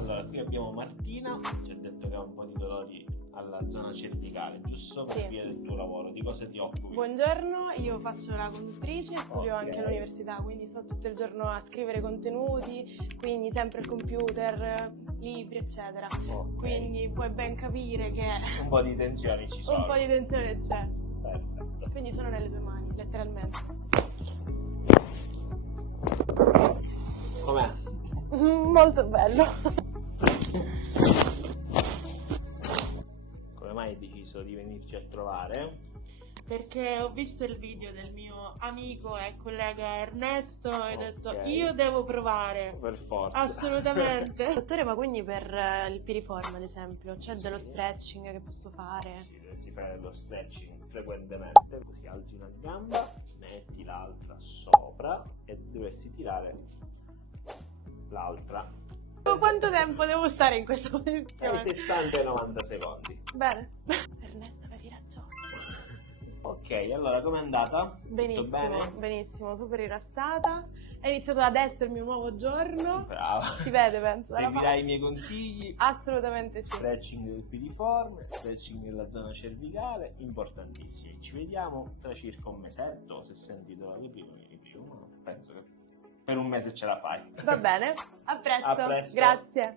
Allora, qui abbiamo Martina, ci ha detto che ha un po' di dolori alla zona cervicale, giusto? Per Sì. via del tuo lavoro, di cosa ti occupi? Buongiorno, io faccio la conduttrice, studio Ok. anche all'università, quindi sto tutto il giorno a scrivere contenuti, quindi sempre il computer, libri, eccetera. Ok. Quindi puoi ben capire che Un po' di tensioni ci sono. un po' di tensione c'è. Perfetto. Quindi sono nelle tue mani, letteralmente. Com'è? Molto bello. Come mai hai deciso di venirci a trovare? Perché ho visto il video del mio amico e collega Ernesto e ho detto Ok. io devo provare. Per forza. Assolutamente. Dottore, ma quindi per il piriform, ad esempio, c'è dello Sì. stretching che posso fare? Si fa lo stretching frequentemente, così alzi una gamba, metti l'altra sopra e dovresti tirare l'altra. Quanto tempo devo stare in questa Ai posizione? 60 e 90 secondi. Bene. Ernesto, avevi ragione. Ok, allora com'è andata? Tutto Benissimo, bene? benissimo, super rilassata. È iniziato adesso il mio nuovo giorno. Brava. Si vede, penso. dalla Seguirai i faccia. miei consigli. Assolutamente sì. Stretching del piriforme, stretching della zona cervicale, importantissimi. Ci vediamo tra circa un mesetto, se senti dolori più, penso che per un mese ce la fai. Va bene, a presto. A presto. Grazie.